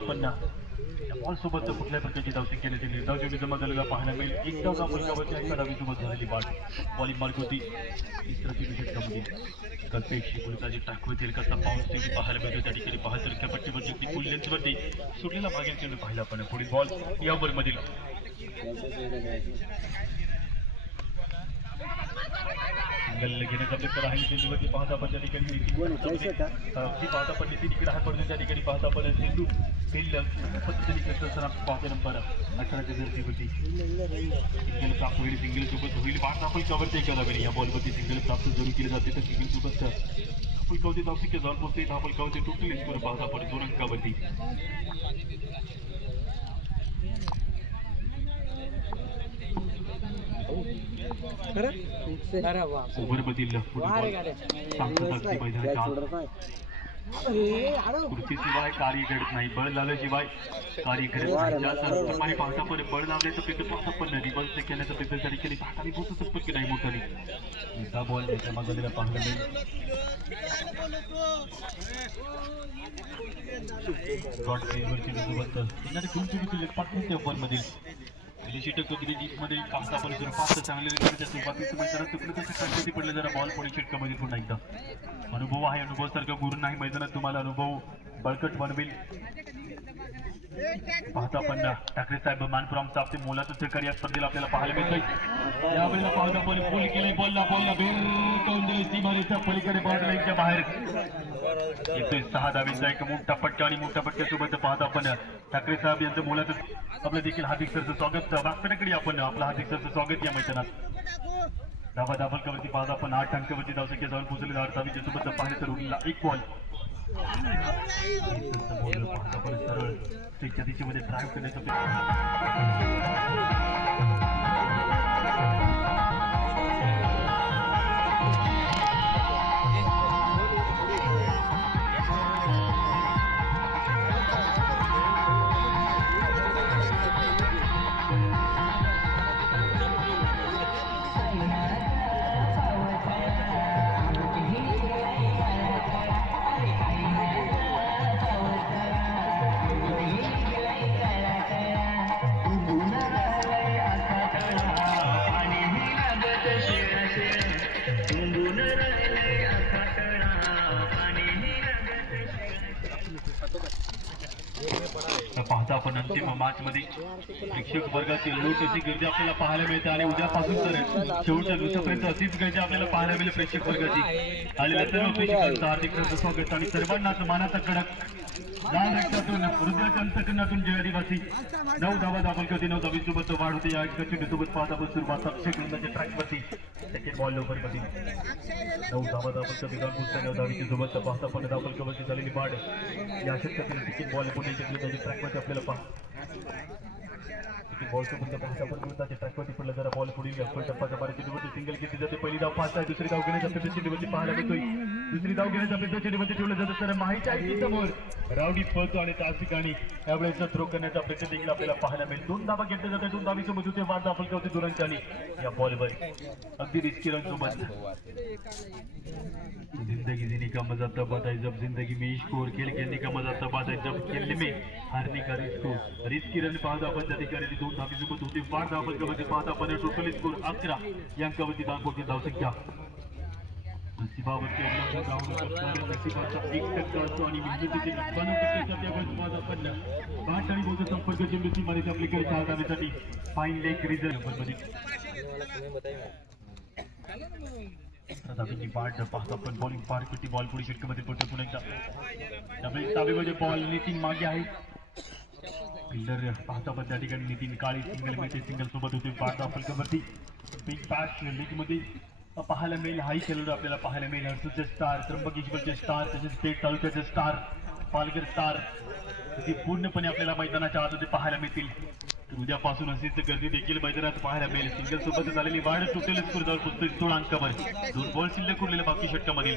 पण बॉल सोबत कुठल्याही प्रकारची धावती केली गेली धावची जमा झालेला पाहायला मिळेल एकदा फलकावरती एका डावीसोबत झालेली बाट बॉलिंग मार्क होती तिसऱ्या षटकामध्ये कल्पेश गुलताजी टाकवतील कसा पाऊस तेही पाहायला मिळतो त्या ठिकाणी पाहायचं रिक्या पट्टीवरती अगदी फुल लेन्थवरती सुटलेला भागेल चेंडू पाहिला आपण पुढील बॉल या ओव्हरमधील सिंगल घेण्याचा प्रयत्न राहील चेंडूवरती पाहता आपण त्या ठिकाणी पाहता पण तिकडे हात पडून त्या ठिकाणी पाहता आपण चेंडू फेल पद्धतीने खेळत असताना पाहते नंबर 18च्या धर्तीवरती सिंगल प्राप्त होईल सिंगल सोबत होईल 5 धापल कव्हर एका धावेने या बॉलवरती सिंगल प्राप्त जरूर केले जाते तर सिंगल सोबत धापल कवते धावसिके जाऊन पोहोचते धापल कवते टोटल स्कोर पाहता आपण 2 अंकावरती ओव्हरमधील कृतीशिवाय कार्य घडत नाही बळ लावल्याशिवाय कार्य घडत नाही जास्त पाहता पण बळ लावण्याचं पेपर पाहता पण नाही रिबल्स केल्याचं पेपर तरी केली हाताने पोचू शकतो की नाही मोठ्याने बॉल त्याच्या मागवलेला पाहायला मिळेल ओव्हरमधील षटक मध्ये पाहता पण पाच चांगले सुरुवातीचं मैदानात चुकलं तसं पडले जरा बॉल पुढे षटकामध्ये पुन्हा एकदा अनुभव आहे अनुभव सारखा गुरु नाही मैदानात तुम्हाला अनुभव बळकट बनवेल पाहता पण ठाकरे साहेब मानपुराम साहेब मोलाचं सहकार्य या स्पर्धेला आपल्याला पाहायला मिळतंय यावेळेला पाहता पण पूल केले बॉलला भेटून दिली सीमारेच्या पलीकडे बॉर्डरलाईनच्या बाहेर येतोय 6 धावेचा एक मोठा पट्टा आणि मोठ्या पट्ट्यासोबत पाहता आपण ठाकरे साहेब यांचं मोलाचं आपलं देखील हार्दिक सरचं स्वागत वागण्याकडे आपण आपलं हार्दिक सरचं स्वागत या मैदानात धावा धाबलकावरती पाहता आपण 8 अंकावरती धावसंख्या जाऊन पोहोचले 8 धावीच्या सोबत पाहिले तर उरलेला एक बॉल पाहता पण सरळ स्ट्रेकच्या दिशेमध्ये ड्राईव्ह करण्याचा पाहता आपण अंतिम मॅच मध्ये प्रेक्षक वर्गातील लोट अशी गर्दी आपल्याला पाहायला मिळते आणि उद्यापासून तर शेवटच्या दिवसापर्यंत अशीच गर्दी आपल्याला पाहायला मिळेल प्रेक्षक वर्गाची आलेल्या सर्व प्रेक्षकांचं हार्दिक स्वागत आणि सर्वांनाच मानाचा कडक लाल रक्तातून हृदयाच्या अंतकरणातून जय आदिवासी 9 धावा दाबलकवती 9 धावीसोबत वाढ होते या चेंडूसोबत पाहता आपण सुरुवात 700 गोलंदाजी ट्रॅकवरती सेकंड बॉल ओव्हरमध्ये 9 धावा दाबलकवती 9 धावीच्या सोबत पाहता पण दाबलकवती झालेली वाढ या षटकातील सेकंड बॉल पुणे गोलंदाजी ट्रॅकवरती आपल्याला बॉल सोबत पाहता पण गोलंदाजी ट्रॅकवरती पडलं जरा बॉल पुढील टप्प्याच्या बारे चेंडूवरती सिंगल घेतली जाते पहिली धाव पास आहे दुसरी धाव घेण्याचा प्रयत्न चेंडूवरती पाहायला मिळतोय दुसरी धाव घेण्याचा प्रयत्न चेंडूवरती ठेवलं जातं तर माहिती आहे की समोर रावडी पळतो आणि त्याच ठिकाणी यावेळेस थ्रो करण्याचा प्रयत्न देखील आपल्याला पाहायला मिळेल 2 धावा घेतल्या जातात 2 धावीसोबत होते 5 धावा होते दुरंची आली या बॉलवर अगदी रिस्की रन सोबत जिंदगी जीने का मजा तब आता है जब जिंदगी में इश्क और खेल खेलने का मजा तब आता है जब खेलने में हारने का रिस्की रन पाहता आपण त्या ठिकाणी 2 धावीसोबत होते 5 धावा पाहता आपण टोटल स्कोर 11 या अंकावरती दाखवते धावसंख्या नशिबावरती नशिबाचा 1% असतो आणि विजेतेचे 92% त्यावर आपण 5 आणि बहुतेक संपर्क चेंडू सीमारेच्या आपल्याकडे 4 धावेसाठी फाईन लेग रिझर्व्ह धावेची बाट पाहता आपण बॉलिंग पार करते बॉल पुढे षटकामध्ये पडतो पुन्हा एकदा त्यामुळे धावेमध्ये बॉल नितीन मागे आहे फिल्डर पाहता पण त्या ठिकाणी नितीन काळी सिंगल मिळते सिंगल सोबत होते 5 धावा फलकावरती बिग बॅश लीगमध्ये पाहायला मिळेल हाही खेळाडू आपल्याला पाहायला मिळेल हर्सूचे स्टार त्र्यंबकेश्वरचे स्टार तसेच स्टेट तालुक्याचे स्टार पालघर स्टार पूर्णपणे आपल्याला मैदानाच्या आतमध्ये पाहायला मिळतील उद्यापासून अशीच गर्दी देखील मैदानात पाहायला मिळेल. सिंगल सोबत झालेली वाढ टोटल स्कोर जाऊन पुस्तक 16 अंकावर 2 बॉल शिल्लक उरलेल्या बाकी षटकामधील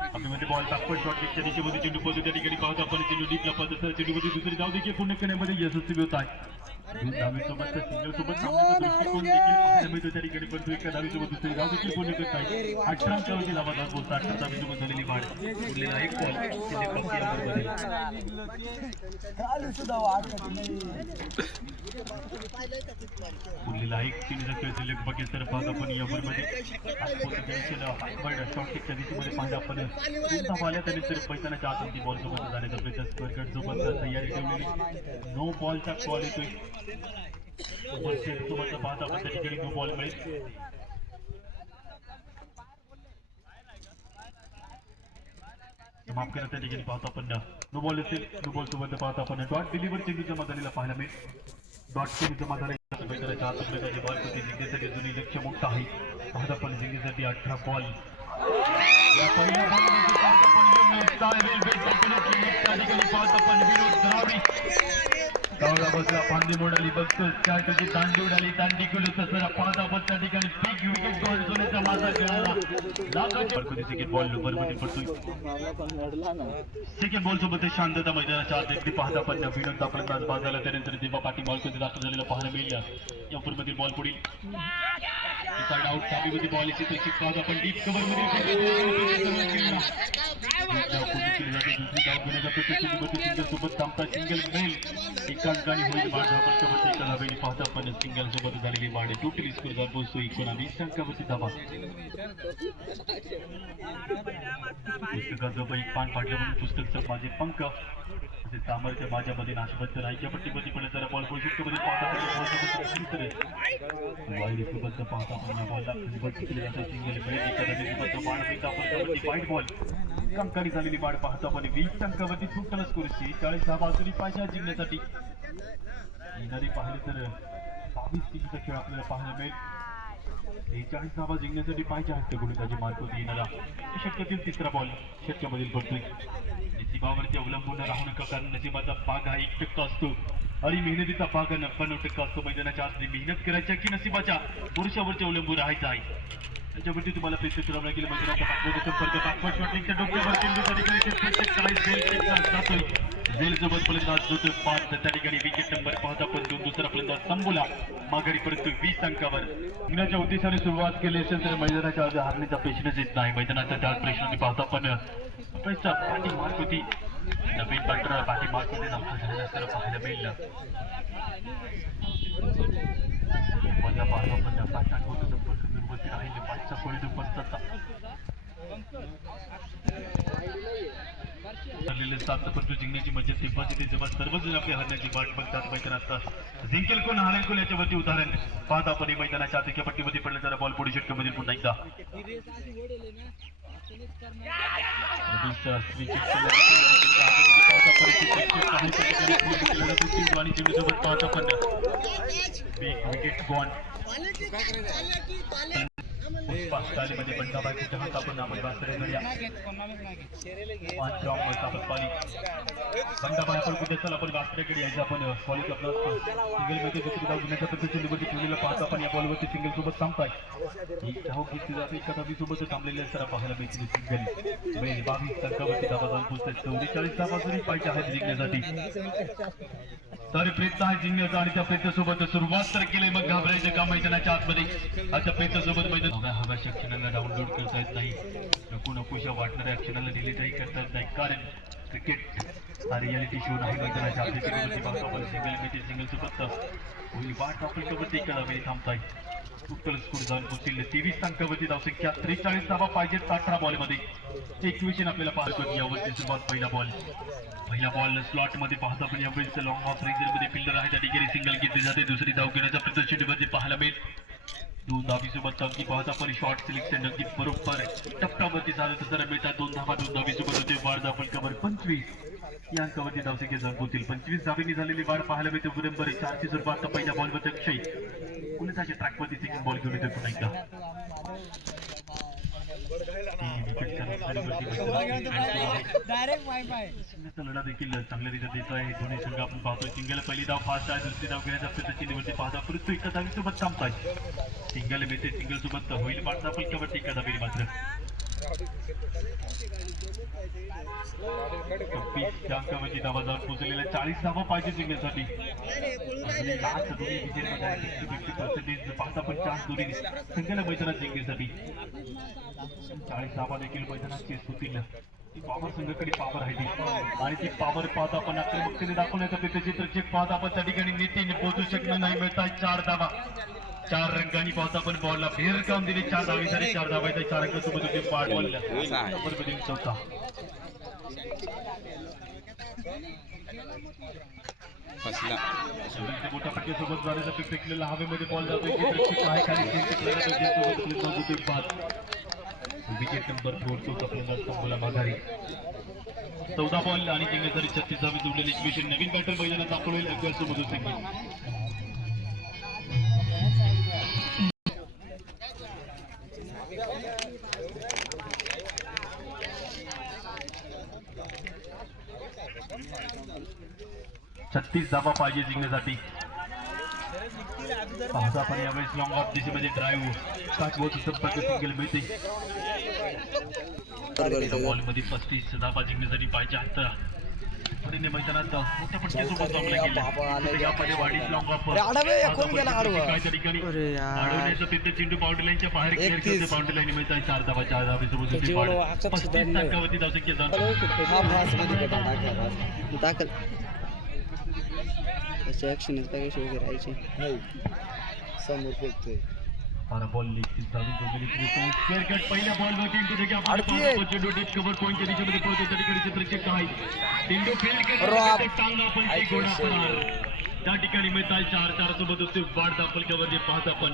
आपल्यामध्ये बॉल बॅकवर्ड शॉट लेगच्या दिशेमध्ये चेंडू पोहोचतो. त्या ठिकाणी पाहतो आपण चेंडू डीपला पडत चेंडूमध्ये दुसरी धाव देखील पूर्ण करण्यामध्ये यशस्वी होत आहे. धावीसोबत सिंगल सोबत सामन्याचा दृष्टिकोन देखील पाहायला मिळतो. त्या ठिकाणी परंतु एका धावीसोबत दुसरी धाव देखील पूर्ण करत आहे. 18 अंकावरची धावा धाव बोलतो. 18 धावीसोबत झालेली वाढ उरलेला एक बॉल उरलेला एक 3 खेळ शिल्लक बाकी तर पाहतो आपण या ओव्हरमध्ये शॉर्टकिकच्या दिशेमध्ये पाहिजे आपण आल्या तरी तरी पैशाच्या आत बॉल सोबत जाण्याचा प्रयत्न स्क्वेअर कट सोबत तयारी ठेवलेली. नो बॉलचा कॉल येतोय सोबत पाहता आपण त्या ठिकाणी नो बॉल मिळेल. माफ करा त्या ठिकाणी पाहतो आपण नो बॉल असेल. नो बॉल सोबत पाहतो आपण डॉट डिलिव्हर चेंडूच्या मदानीला पाहायला मिळेल. डॉट चेंडूच्या मदानी बॉल होती जिंकण्यासाठी जुनी लक्ष मोठं आहे. पाहता आपण जिंकण्यासाठी 18 बॉल या पहिल्या बसला पांदी मोडाली बघतो त्या ठिकाणी दांडी उडाली दांडी केली तसं पाहता आपण त्या ठिकाणी बिग विकेट गोल सोन्याचा माझा खेळाला सेकंड बॉल बरोबर पडतोय. सेकंड बॉल सोबत शांतता मैदानाच्या आत अगदी पाहता आपण विनोद फलंदाज बाद झाला त्यानंतर दिबा पाटील बॉल कधी दाखल झालेला पाहायला मिळाला. या पूर्वमधील बॉल पुढील साइड आउट चाबीमध्ये बॉल येते तशी पाहता आपण डीप कव्हर मध्ये सोबत थांबता सिंगल मिळेल. एका अंकाने होईल वाढ धावांसोबत एका धावेने पाहता आपण सिंगल सोबत झालेली वाढ टोटली स्कोर जाऊन पोहोचतो 19 अंकावरची धावा. पुस्तकाचं एक पान फाटलं म्हणून पुस्तकचं माझे पंख सामर्थ्य माझ्यामध्ये नाशबद्दल ऐक्या पट्टीमध्ये पडले जरा बॉल मध्ये पाहता पाहता सिंगल वाईट बॉल अंकाने झालेली वाढ पाहता आपण 20 अंकावरती टोटल स्कोर 40 धावा अजूनही पाहिजे जिंकण्यासाठी. येणारी पाहिले तर 22 टीमचा खेळ आपल्याला पाहायला मिळेल. 43 धावा जिंकण्यासाठी पाहिजे आहेत गुणताची मार्क होती येणारा षटकातील तिसरा बॉल षटकामधील पडतोय. नशिबावरती अवलंबून राहू नका कारण नशिबाचा भाग हा 1% असतो आणि मेहनतीचा भाग 99% असतो. मैदानाच्या आत मेहनत करायच्या की नशिबाच्या पुरुषावरती अवलंबून राहायचं आहे त्याच्यावरती तुम्हाला प्रयत्न करावा लागेल. मैदानाचा संपर्क झेल सोबत फलंदाज जोतो 5 त्या ठिकाणी विकेट नंबर पाहता आपण दुसरा फलंदाज संबोला माघारी परत 20 अंकावर. निघण्याच्या उद्देशाने सुरुवात केली असेल तर मैदानाच्या आज हारण्याचा प्रश्नच येत नाही. मैदानाच्या त्याच प्रश्नाने पाहता आपण पाठी मार्क होती नवीन बॅटर पाठी मार्क मध्ये दाखल झालेला असताना पाहायला मिळेल. मजा पाहतो आपण पाठांत होतो संपर्क दुर्बती राहिले 5चा कोळी दुपटचा ठरलेले 7 पंच जिंकण्याची मजा तेव्हाच येते जेव्हा सर्वजण आपल्या हरण्याची वाट बघतात. मैदानात जिंकेल कोण हारेल कोण याच्यावरती उदाहरण पाहता आपण मैदानाच्या आत पट्टीमध्ये पडले जरा बॉल पुढे षटकामध्ये पुन्हा एकदा पाहता आपण विकेट गॉन मध्ये बंडाबाई जहां आपण बंडाबाई आपण कुठे चला आपण वासऱ्याकडे यायचं आपण फॉलो करतो सिंगल मध्ये दुसरी धाव घेण्याच्या पद्धतीने ठेवलेला पाहता आपण या बॉलवरती सिंगल सोबत थांबताय. ही धाव घेतली जाते एका धावीसोबत थांबलेल्या सर पाहायला मिळतील सिंगल 22 अंकावरती धावा जाऊन पोहोचतात. 44 धावा जरी पाहिजे आहेत जिंकण्यासाठी तर प्रयत्न आहे जिंकण्याचा आणि त्या प्रयत्नासोबत सुरुवात तर केली मग घाबरायचं का मैदानाच्या आतमध्ये आता प्रयत्नासोबत मैदान हव्याशा क्षणाला डाउनलोड करता येत नाही नकोशा वाटणाऱ्या क्षणाला डिलीटही करता येत नाही कारण क्रिकेट हा रियालिटी शो नाही. मैदानाच्या आतमध्ये पाहतो आपण सिंगल सोबत होईल वाट आपल्यासोबत एका धावेने थांबताय. टोटल स्कोर जाऊन पोहोचले 23 अंकावरती धावसंख्या 43 धावा पाहिजेत 18 बॉलमध्ये. इक्वेशन आपल्याला पाहतो यावरती सुरुवात पहिला बॉल स्लॉट मध्ये पाहतो आपण यावेळेस लॉंग ऑफ रेंजर मध्ये फिल्डर आहे त्या ठिकाणी सिंगल घेतली जाते. दुसरी धाव घेण्याचा प्रयत्न चेंडूमध्ये पाहायला मिळेल. 2 धावीसोबत अगदी पाहता आपण शॉर्ट सिलेक्शन अगदी बरोबर टप्प्यावरती झालं तर मिळतात 2 धावा 2 धावीसोबत होते वाढ आपण कवर 25 या अंकावरती धावसंख्या जाऊन पोहोचेल. 25 धावींनी झालेली वाढ पाहायला मिळते. बरोबर 4ची सुरुवात पहिल्या बॉलमध्ये अक्षय पुण्याच्या ट्रॅकवरती सेकंड बॉल घेऊन येतो पुन्हा एकदा लढा देखील चांगल्यारीत्या देतो आहे. दोन्ही संघ आपण पाहतोय. सिंगल पहिली धाव फास्ट आहे, दुसरी धाव घेण्याचा प्रयत्न निवडते पाहता परंतु एका धावीसोबत थांबताय. सिंगल मिळते, सिंगल सोबत होईल पाठचा पलकावरती एका धावेने मात्र 26 अंकावरची धावा जाऊन पोहोचलेल्या 40 धावा पाहिजे जिंकण्यासाठी. पाहता पण चान्स दोन्ही संघाला मैदानात जिंकण्यासाठी 40 धावा देखील मैदानात होतील. ती पॉवर संघाकडे पॉवर आहे ती आणि ती पॉवर पाहता आपण आक्रमकतेने दाखवण्याचा चित्र चेक पाहता आपण त्या ठिकाणी नीतीने पोहोचू शकणार नाही. मिळतात 4 धावा. 4 रंगांनी पाहता आपण बॉलला फेर काम दिले. 4 धावेसाठी 4 धावा येतात. 4 अंकासोबत होते पाठ बॉलला चौथा मोठ्या पट्ट्यासोबत जाण्याचा फेकलेला हवेमध्ये बॉल जातोय. विकेट नंबर 4 माघारी 14 बॉल आणि जिंकण्यासाठी 36 धावे जोडलेले एक्वेशन नवीन बॅटर मैदानात दाखवलेले अभ्यासोबत संगीत 36 धावा पाहिजे जिंकण्यासाठी. पाहता आपण यावेळेस लॉंग ऑफ दिशेमध्ये ड्राईव्ह टाकवत संपर्क सिंगल मिळते. बॉलमध्ये 35 धावा जिंकण्यासाठी पाहिजे. आता मैदानात मोठ्या पट्ट्यासोबत जमला गेला. यामध्ये वाढीत लॉंग ऑफ काय ठिकाणी अडवण्याचं तिथे चेंडू बाउंड्री लाईनच्या बाहेर क्लिअर करते. बाउंड्री लाईन मिळतात 4 धावा. 4 धावेसोबत 35 अंकावरती धावसंख्या जाऊन ऍक्शन करायचे समोर फेकतोय. बॉल पहिल्या बॉलवरती चेंडू डीप कव्हर पॉईंटच्या दिशेमध्ये पोहोचतो. त्या ठिकाणी चित्रचेक आहे. चेंडू फील्ड त्या ठिकाणी मिळतात 4 सोबत होते वाढ दाखल कव्हर जे पाहता आपण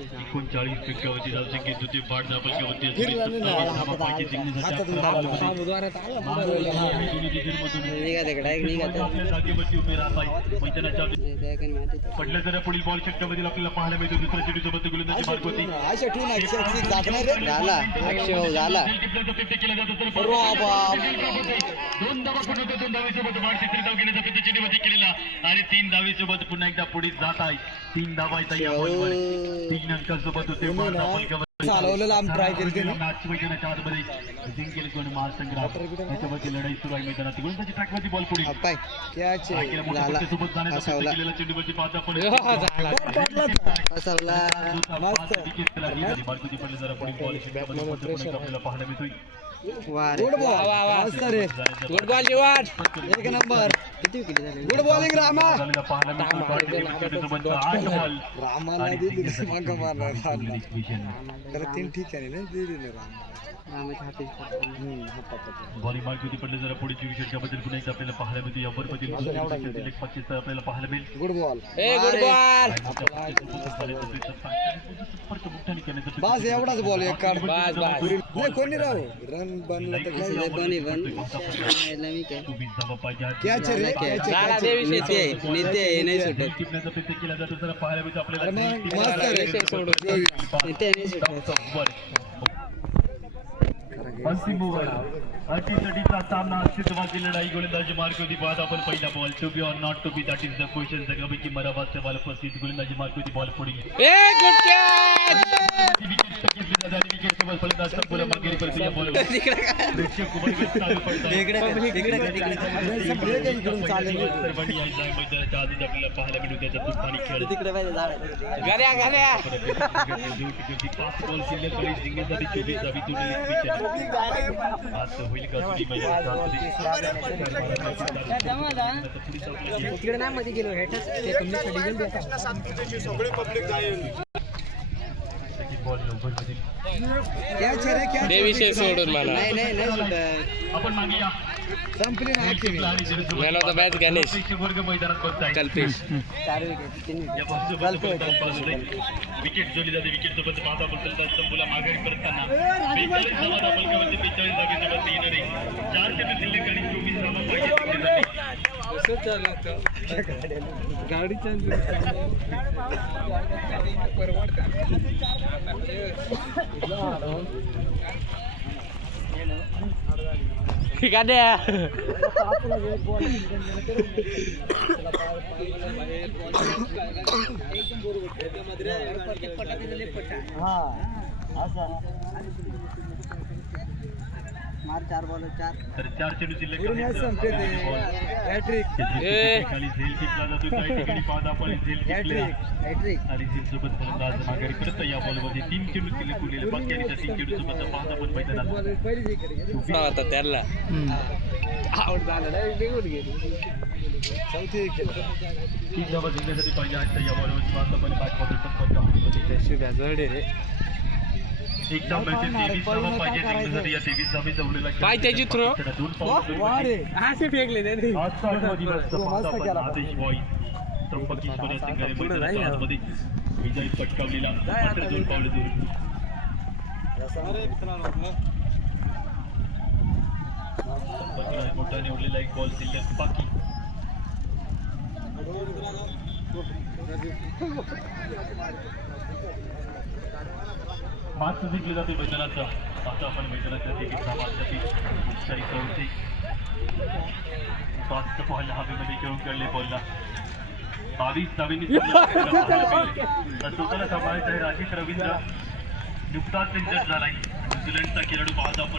39 फटकावरती धावसंख्येत होते. वाढ दाखल कव्हरती पडलं जरा पुढील बॉल षटकामधील आपल्याला पाहायला मिळतो. दुसऱ्या चेंडू सोबत गोलंदाजी मार्ग होती. 2 धावा पूर्ण 2 धावेसोबत वाढ. तिसरी धाव घेण्याचा प्रयत्न चेंडूवरती केलेला आणि 3 धावेसोबत पुन्हा एकदा पुढे जात आहे. 3 धावा येतात या बॉलवर. 3 अंकांसोबत होते महासंग्राम लढाई सुरू आहे मैदानात. गोलंदाजी ट्रॅकवरती बॉल पुढे सोबत जाण्याचा चेंडूवरती पाहता आपण जरा पुढे बॉल आपल्याला पाहायला मिळतोय. गुड बॉल एक नंबर. Good bowling Rama. तीन ठिकाणी बॉलिंग मार्क होती पडले जरा पुढे विषयाबद्दल पुन्हा एकदा आपल्याला पाहायला मिळते. यावरमधील आपल्याला पाहायला मिळेल. गुड बॉल बस एवढाच बॉल एक कोणी राहू रन बनला तर केला जातो. जरा पाहायला मिळतं आपल्याला. अंतिम ओव्हर अटीतटीचा सामना अस्तित्वाची लढाई. गोलंदाजी मार्क होती पाहत आपण पहिला ball. To be or not to be that is the question. जगापैकी मराबादचा बॉल उपस्थित. गोलंदाजी मार्क होती बॉल पुढे आपल्याला पाहायला मिळू. त्याच्या तुफानी खेळ आज होईल का तिकडे नाही मध्ये गेलो सोडून मला आपण मागूया संपली गणेश वर्ग मैदानात बघताय. विकेट जोडली जाते. विकेट सोबत पाहता बोलतात संपूला माघारी करताना 42 धावा दाखल 42 जागेसोबत येणारे 4 चेंडू शिल्लक आणि 24 धावा पाहिजे. गाड्या तर 4 चेंडू शिल्लक आहेत. हॅट्रिक खाली झेल टिकला जातो त्या ठिकाणी पाहता आपण झेल टिकल्या आणि झेल सोबत फलंदाज माघारी परत या बॉलमध्ये 3 चेंडू शिल्लक उरलेले बाकी आणि त्या 3 चेंडू सोबत पाहता आपण मैदानात होता त्याला आवड झालं नाही निघून गेली चौथी विकेट 3 धावा जिंकण्यासाठी पाहिजे आहेत या बॉलवर पाहता आपण बॅट बॉलच्या शुभ्या जड आहे रे एक धाव मिळते 23 धावा पाहिजे जिंकण्यासाठी या 23 धावेचा उरलेला खेळ. काय त्याची थ्रो? त्याला 2 पाऊल असे फेकले त्यांनी आजचा आठवा दिवस पाहता आपण आदेश बॉईज त्र्यंबकेश्वर सिंगारे मैदानामध्ये विजय पटकावलेला मात्र 2 पावले दूर मोठा निवडलेला एक बॉल शिल्लक बाकी मात्र जिंकले जाते मैदानाचा आता आपण मैदानाच्या देखील मार्चसाठी उपचारिक करते स्वास्थ्य पाहायला हवेमध्ये घेऊन काढले बॉलला 22 धावेंनी स्वतःला सांभाळत आहे राजेश रवींद्र नुकताच त्यांच्यात झालाय न्यूझीलंडचा खेळाडू पाहता आपण